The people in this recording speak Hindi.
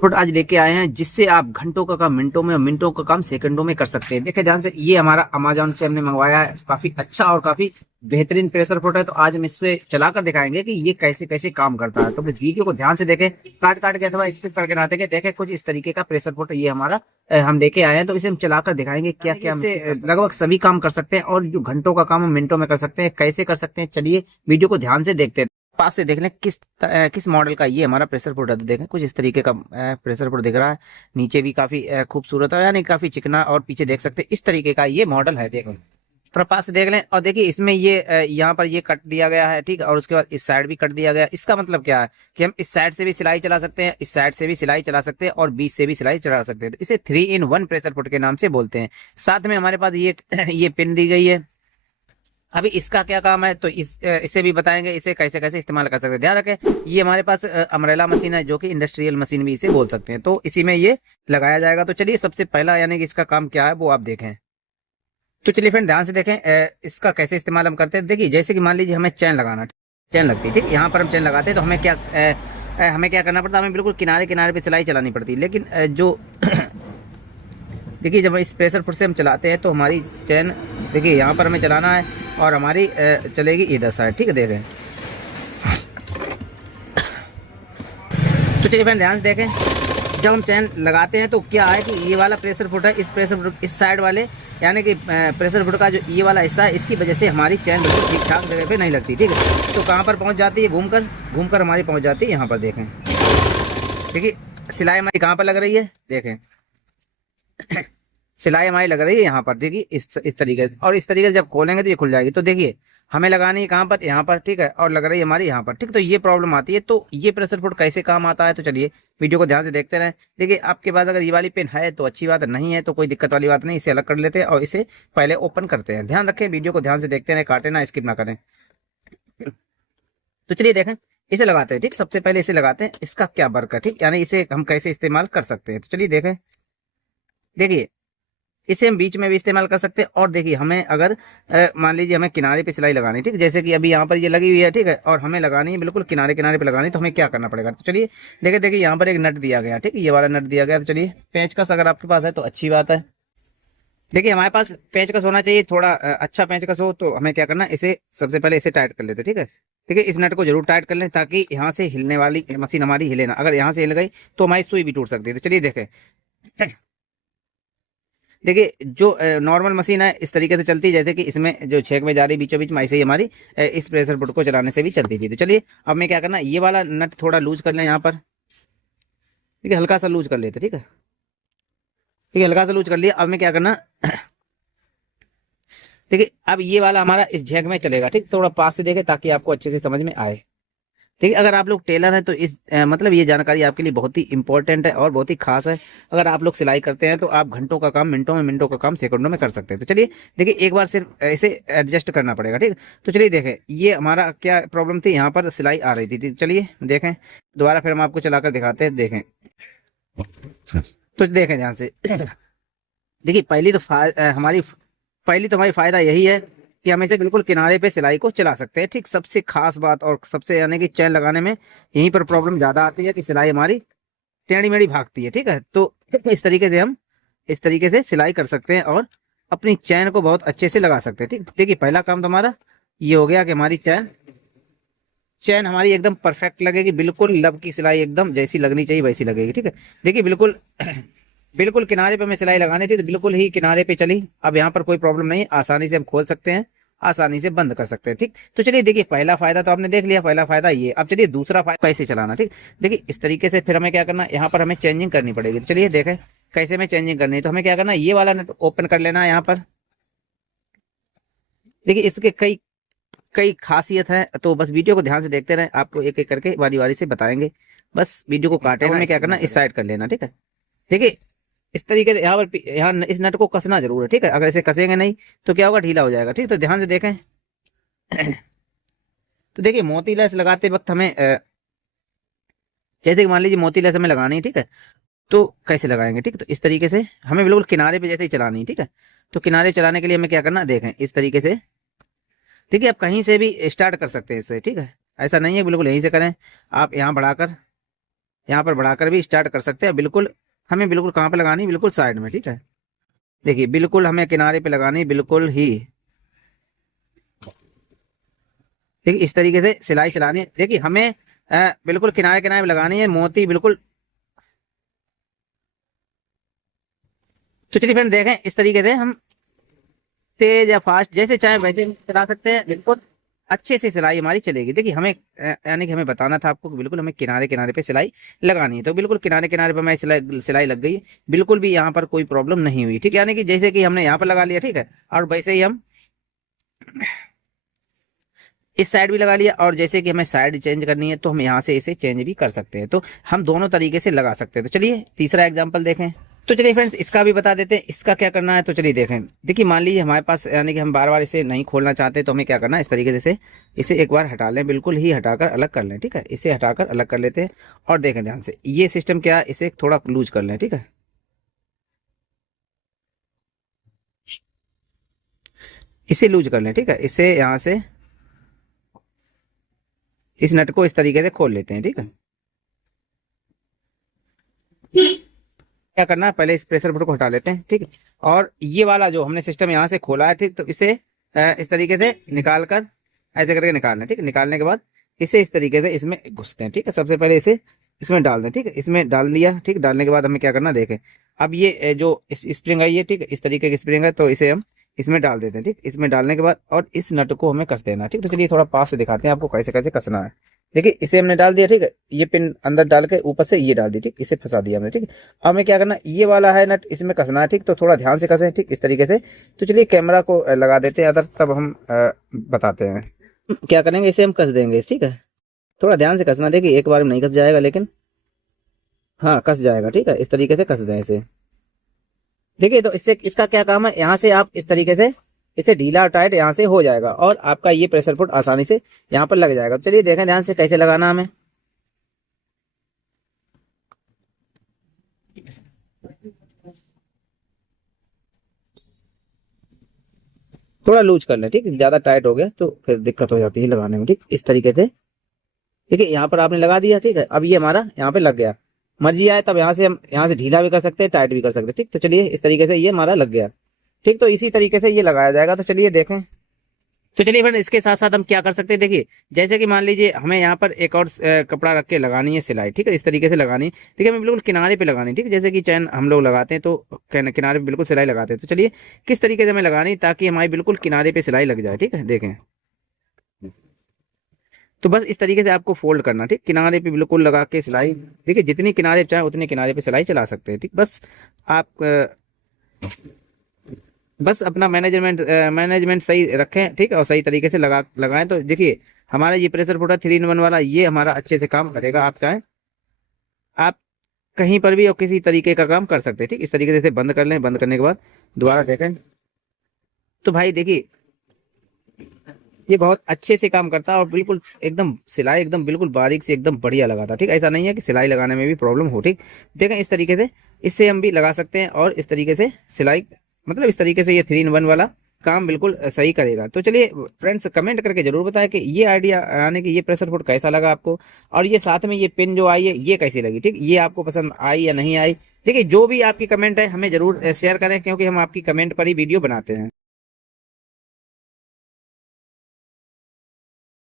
फुट आज लेके आए हैं जिससे आप घंटों का काम मिनटों में और मिनटों का काम सेकंडों में कर सकते हैं। देखिए ध्यान से, ये हमारा अमेजोन से हमने मंगवाया है, काफी अच्छा और काफी बेहतरीन प्रेशर फुट है। तो आज हम इससे चलाकर दिखाएंगे कि ये कैसे कैसे काम करता है। तो वीडियो को ध्यान से देखें, काट काट के अथवा स्किप करके ना देखें। देखें कुछ इस तरीके का प्रेशर फुट ये हमारा हम लेके आए हैं। तो इसे हम चलाकर दिखाएंगे क्या क्या हम इससे लगभग सभी काम कर सकते हैं और जो घंटों का काम हम मिनटों में कर सकते हैं। कैसे कर सकते हैं, चलिए वीडियो को ध्यान से देखते हैं। पास से देख लें किस मॉडल का ये हमारा प्रेशर फुट है। तो देखें कुछ इस तरीके का प्रेशर फुट दिख रहा है। नीचे भी काफी खूबसूरत है, यानी काफी चिकना, और पीछे देख सकते हैं इस तरीके का ये मॉडल है। देखो थोड़ा पास से देख लें और देखिए इसमें ये यहाँ पर ये कट दिया गया है, ठीक है, और उसके बाद इस साइड भी कट दिया गया है। इसका मतलब क्या है कि हम इस साइड से भी सिलाई चला सकते हैं, इस साइड से भी सिलाई चला सकते हैं और बीच से भी सिलाई चला सकते हैं। तो इसे 3-in-1 प्रेशर फुट के नाम से बोलते हैं। साथ में हमारे पास ये ये पिन दी गई है। अभी इसका क्या काम है तो इसे भी बताएंगे, इसे कैसे कैसे इस्तेमाल कर सकते हैं। ध्यान रखें, ये हमारे पास अम्ब्रेला मशीन है, जो कि इंडस्ट्रियल मशीन भी इसे बोल सकते हैं। तो इसी में ये लगाया जाएगा। तो चलिए सबसे पहला यानी कि इसका काम क्या है वो आप देखें। तो चलिए फ्रेंड ध्यान से देखें इसका कैसे इस्तेमाल हम करते हैं। देखिए जैसे कि मान लीजिए हमें चैन लगाना, चैन लगती है, ठीक, यहाँ पर हम चैन लगाते हैं तो हमें क्या करना पड़ता है, हमें बिल्कुल किनारे किनारे पे सिलाई चलानी पड़ती है। लेकिन जो देखिए जब इस प्रेशर फुट से हम चलाते हैं तो हमारी चैन देखिए यहाँ पर हमें चलाना है और हमारी चलेगी इधर साइड, ठीक है। देखें तो चलिए फ्रेंड ध्यान से देखें, जब हम चैन लगाते हैं तो क्या है कि ये वाला प्रेशर फुट है, इस प्रेशर फुट इस साइड वाले यानी कि प्रेशर फुट का जो ये वाला हिस्सा है, इसकी वजह से हमारी चैन बिल्कुल ठीक ठाक जगह पे नहीं लगती, ठीक है। तो कहाँ पर पहुँच जाती है, घूमकर हमारी पहुँच जाती है यहाँ पर। देखें देखिए सिलाई हमारी कहाँ पर लग रही है, देखें सिलाई हमारी लग रही है यहाँ पर, देखिए इस तरीके से, और इस तरीके से जब खोलेंगे तो ये खुल जाएगी। तो देखिए हमें लगानी है कहाँ पर, यहाँ पर, ठीक है, और लग रही है हमारी यहाँ पर, ठीक। तो ये प्रॉब्लम आती है। तो ये प्रेशर फुट कैसे काम आता है, तो चलिए वीडियो को ध्यान से देखते रहें। देखिए आपके पास अगर ये वाली पेन है तो अच्छी बात है, नहीं है तो कोई दिक्कत वाली बात नहीं। इसे अलग कर लेते हैं और इसे पहले ओपन करते हैं। ध्यान रखें, वीडियो को ध्यान से देखते रहें, काटे ना, स्किप ना करें। तो चलिए देखें, इसे लगाते हैं, ठीक। सबसे पहले इसे लगाते हैं, इसका क्या वर्क है, ठीक, यानी इसे हम कैसे इस्तेमाल कर सकते हैं। तो चलिए देखें, देखिए इसे हम बीच में भी इस्तेमाल कर सकते हैं। और देखिए हमें अगर मान लीजिए हमें किनारे पे सिलाई लगानी है, ठीक, जैसे कि अभी यहाँ पर ये लगी हुई है, ठीक है, और हमें लगानी है बिल्कुल किनारे किनारे पे लगानी है, तो हमें क्या करना पड़ेगा। तो चलिए देखिए यहाँ पर एक नट दिया गया, ठीक, ये वाला नट दिया गया। तो चलिए पेंचकस अगर आपके पास है तो अच्छी बात है। देखिए हमारे पास पेंचकस होना चाहिए, थोड़ा अच्छा पेंचकस हो। तो हमें क्या करना है, इसे सबसे पहले इसे टाइट कर लेते, ठीक है। ठीक है, इस नट को जरूर टाइट कर लें ताकि यहाँ से हिलने वाली मशीन हमारी हिले ना। अगर यहाँ से हिल गई तो हमारी सुई भी टूट सकती है। तो चलिए देखें, देखिए जो नॉर्मल मशीन है इस तरीके से चलती है, जैसे कि इसमें जो छेक में जा रही बीचों बीच में, ऐसे ही हमारी इस प्रेशर फुट को चलाने से भी चलती थी। तो चलिए अब मैं क्या करना, ये वाला नट थोड़ा लूज कर लें यहाँ पर, ठीक है, हल्का सा लूज कर लेते, ठीक है। ठीक है, हल्का सा लूज कर लिया। अब मैं क्या करना, देखिए अब ये वाला हमारा इस झेक में चलेगा, ठीक। थोड़ा पास से देखें ताकि आपको अच्छे से समझ में आए। ठीक है, अगर आप लोग टेलर हैं तो इस मतलब ये जानकारी आपके लिए बहुत ही इंपॉर्टेंट है और बहुत ही खास है। अगर आप लोग सिलाई करते हैं तो आप घंटों का काम मिनटों में, मिनटों का काम सेकंडों में कर सकते हैं। तो चलिए देखिए एक बार सिर्फ इसे एडजस्ट करना पड़ेगा, ठीक। तो चलिए देखें ये हमारा क्या प्रॉब्लम थी, यहाँ पर सिलाई आ रही थी। चलिए देखें दोबारा फिर हम आपको चलाकर दिखाते हैं। देखें तो देखें ध्यान से देखिए पहली तो हमारी फायदा यही है कि हम इसे बिल्कुल किनारे पे सिलाई को चला सकते हैं, ठीक। सबसे खास बात और सबसे यानी कि चैन लगाने में यहीं पर प्रॉब्लम ज्यादा आती है कि सिलाई हमारी टेढ़ी मेढ़ी भागती है, ठीक है। तो इस तरीके से हम इस तरीके से सिलाई कर सकते हैं और अपनी चैन को बहुत अच्छे से लगा सकते हैं, ठीक। देखिए पहला काम तो हमारा ये हो गया कि हमारी चैन चैन हमारी एकदम परफेक्ट लगेगी, बिल्कुल लब की सिलाई एकदम जैसी लगनी चाहिए वैसी लगेगी, ठीक है। देखिए बिल्कुल बिल्कुल किनारे पे हमें सिलाई लगानी थी तो बिल्कुल ही किनारे पे चली। अब यहाँ पर कोई प्रॉब्लम नहीं, आसानी से हम खोल सकते हैं, आसानी से बंद कर सकते हैं, ठीक। तो चलिए देखिए पहला फायदा तो आपने देख लिया, पहला फायदा ये। अब चलिए दूसरा फायदा कैसे चलाना, ठीक। देखिए इस तरीके से फिर हमें क्या करना, यहाँ पर हमें चेंजिंग करनी पड़ेगी। तो चलिए देखें कैसे हमें चेंजिंग करनी है। तो हमें क्या करना, ये वाला नट ओपन कर लेना है यहाँ पर। देखिए इसके कई कई खासियत है, तो बस वीडियो को ध्यान से देखते रहें, आपको एक एक करके बारी बारी से बताएंगे। बस वीडियो को काटे ना, क्या करना इस साइड कर लेना, ठीक है। देखिए इस तरीके से यहाँ इस नट को कसना जरूर है, ठीक है। अगर इसे कसेंगे नहीं तो क्या होगा, ढीला हो जाएगा, ठीक। तो ध्यान से देखें तो देखिए मोती लेस लगाते वक्त हमें जैसे कि मान लीजिए मोती लेस हमें लगानी है, ठीक है। तो कैसे लगाएंगे, ठीक। तो इस तरीके से हमें बिल्कुल किनारे पे जैसे ही चलानी है, ठीक है। तो किनारे चलाने के लिए हमें क्या करना, देखें इस तरीके से। देखिए आप कहीं से भी स्टार्ट कर सकते हैं इससे, ठीक है। ऐसा नहीं है बिल्कुल यहीं से करें, आप यहाँ बढ़ाकर यहाँ पर बढ़ाकर भी स्टार्ट कर सकते हैं। बिल्कुल हमें बिल्कुल कहाँ पे लगानी है, बिल्कुल साइड में, ठीक है। देखिए बिल्कुल हमें किनारे पे लगानी है, बिल्कुल ही, ठीक इस तरीके से सिलाई चलानी है। देखिए हमें बिल्कुल किनारे किनारे पे लगानी है, मोती बिल्कुल। तो चलिए फ्रेंड देखें, इस तरीके से हम तेज या फास्ट जैसे चाहे वैसे चला सकते हैं, बिल्कुल अच्छे से सिलाई हमारी चलेगी। देखिए हमें यानी कि हमें बताना था आपको कि बिल्कुल हमें किनारे किनारे पे सिलाई लगानी है। तो बिल्कुल किनारे किनारे पे हमारी सिलाई सिलाई लग गई, बिल्कुल भी यहाँ पर कोई प्रॉब्लम नहीं हुई, ठीक है। यानी कि जैसे कि हमने यहाँ पर लगा लिया, ठीक है, और वैसे ही हम इस साइड भी लगा लिया, और जैसे कि हमें साइड चेंज करनी है तो हम यहाँ से इसे चेंज भी कर सकते हैं। तो हम दोनों तरीके से लगा सकते हैं। तो चलिए तीसरा एग्जाम्पल देखें। तो चलिए फ्रेंड्स इसका भी बता देते हैं, इसका क्या करना है। तो चलिए देखें, देखिए मान लीजिए हमारे पास यानी कि हम बार बार इसे नहीं खोलना चाहते, तो हमें क्या करना है, इस तरीके से इसे एक बार हटा लें, बिल्कुल ही हटाकर अलग कर लें, ठीक है। इसे हटाकर अलग कर लेते हैं, और देखें ध्यान से ये सिस्टम क्या है, इसे थोड़ा लूज कर लें, ठीक है। इसे लूज कर लें, ठीक है। इसे यहाँ से इस नट को इस तरीके से खोल लेते हैं, ठीक है। क्या करना है, पहले इस प्रेशर बटन को हटा लेते हैं, ठीक है। और ये वाला जो हमने सिस्टम यहाँ से खोला है, ठीक, तो इसे इस तरीके से निकाल कर ऐसे करके निकालना है, ठीक है। निकालने के बाद इसे इस तरीके से इसमें घुसते हैं, ठीक है। सबसे पहले इसे इसमें डाल दें, ठीक है। इसमें डाल दिया, ठीक। डालने के बाद हमें क्या करना है, देखें अब ये जो इस स्प्रिंग है, ये ठीक है, इस तरीके की स्प्रिंग है, तो इसे हम इसमें डाल देते हैं, ठीक। इसमें डालने के बाद और इस नट को हमें कस देना है, ठीक। तो चलिए थोड़ा पास से दिखाते हैं आपको कैसे कैसे कसना है। देखिए इसे हमने डाल दिया, ठीक है। ये पिन अंदर डाल के ऊपर से ये डाल दी, ठीक। इसे फंसा दिया हमने, ठीक है। अब हमें क्या करना, ये वाला है नट, इसमें कसना है, ठीक। तो थोड़ा ध्यान से कसें, ठीक इस तरीके से। तो चलिए कैमरा को लगा देते हैं अदर, तब हम बताते हैं क्या करेंगे। इसे हम कस देंगे, ठीक है। थोड़ा ध्यान से कसना, देखिए एक बार में नहीं कस जाएगा, लेकिन हाँ कस जाएगा, ठीक है। इस तरीके से कस दें इसे। देखिए तो इससे इसका क्या काम है, यहाँ से आप इस तरीके से इसे ढीला और टाइट यहाँ से हो जाएगा, और आपका ये प्रेशर फुट आसानी से यहाँ पर लग जाएगा। चलिए देखें ध्यान से कैसे लगाना हमें। थोड़ा लूज कर लें, ठीक है। ज्यादा टाइट हो गया तो फिर दिक्कत हो जाती है लगाने में, ठीक इस तरीके से। ठीक है, यहाँ पर आपने लगा दिया, ठीक है। अब ये हमारा यहाँ पे लग गया। मर्जी आए तब यहाँ से हम यहाँ से ढीला भी कर सकते हैं, टाइट भी कर सकते हैं, ठीक। तो चलिए इस तरीके से ये हमारा लग गया, ठीक। तो इसी तरीके से ये लगाया जाएगा। तो चलिए देखें। तो चलिए फ्रेंड इसके साथ साथ हम क्या कर सकते हैं, देखिए जैसे कि मान लीजिए हमें यहाँ पर एक और कपड़ा रख के लगानी है सिलाई, ठीक है। इस तरीके से लगानी है, ठीक है। हमें बिल्कुल किनारे पे लगानी है, ठीक है। जैसे कि चैन हम लोग लगाते हैं तो किनारे पे बिल्कुल सिलाई लगाते हैं। तो चलिए किस तरीके से हमें लगानी है ताकि हमारी बिल्कुल किनारे पे सिलाई लग जाए, ठीक है। देखें तो बस इस तरीके से आपको फोल्ड करना, ठीक। किनारे पे बिल्कुल लगा के सिलाई, देखिए जितनी किनारे चाहे उतने किनारे पे सिलाई चला सकते हैं, ठीक। बस आप बस अपना मैनेजमेंट सही रखें, ठीक है, और सही तरीके से लगाएं। तो देखिए हमारा ये प्रेशर फुटर 3 in 1 वाला ये हमारा अच्छे से काम करेगा। आप चाहें आप कहीं पर भी और किसी तरीके का काम कर सकते हैं, ठीक। इस तरीके से इसे बंद कर लें, बंद करने के बाद दोबारा देखें तो भाई देखिए ये बहुत अच्छे से काम करता है, और बिल्कुल एकदम सिलाई एकदम बिल्कुल बारीक से एकदम बढ़िया लगाता, ठीक। ऐसा नहीं है कि सिलाई लगाने में भी प्रॉब्लम हो, ठीक। देखें इस तरीके से इससे हम भी लगा सकते हैं, और इस तरीके से सिलाई मतलब इस तरीके से ये 3 in 1 वाला काम बिल्कुल सही करेगा। तो चलिए फ्रेंड्स कमेंट करके जरूर बताएं कि ये आइडिया यानी कि ये प्रेशर फुट कैसा लगा आपको, और ये साथ में ये पिन जो आई है ये कैसी लगी, ठीक। ये आपको पसंद आई या नहीं आई, देखिए जो भी आपकी कमेंट है हमें जरूर शेयर करें, क्योंकि हम आपकी कमेंट पर ही वीडियो बनाते हैं।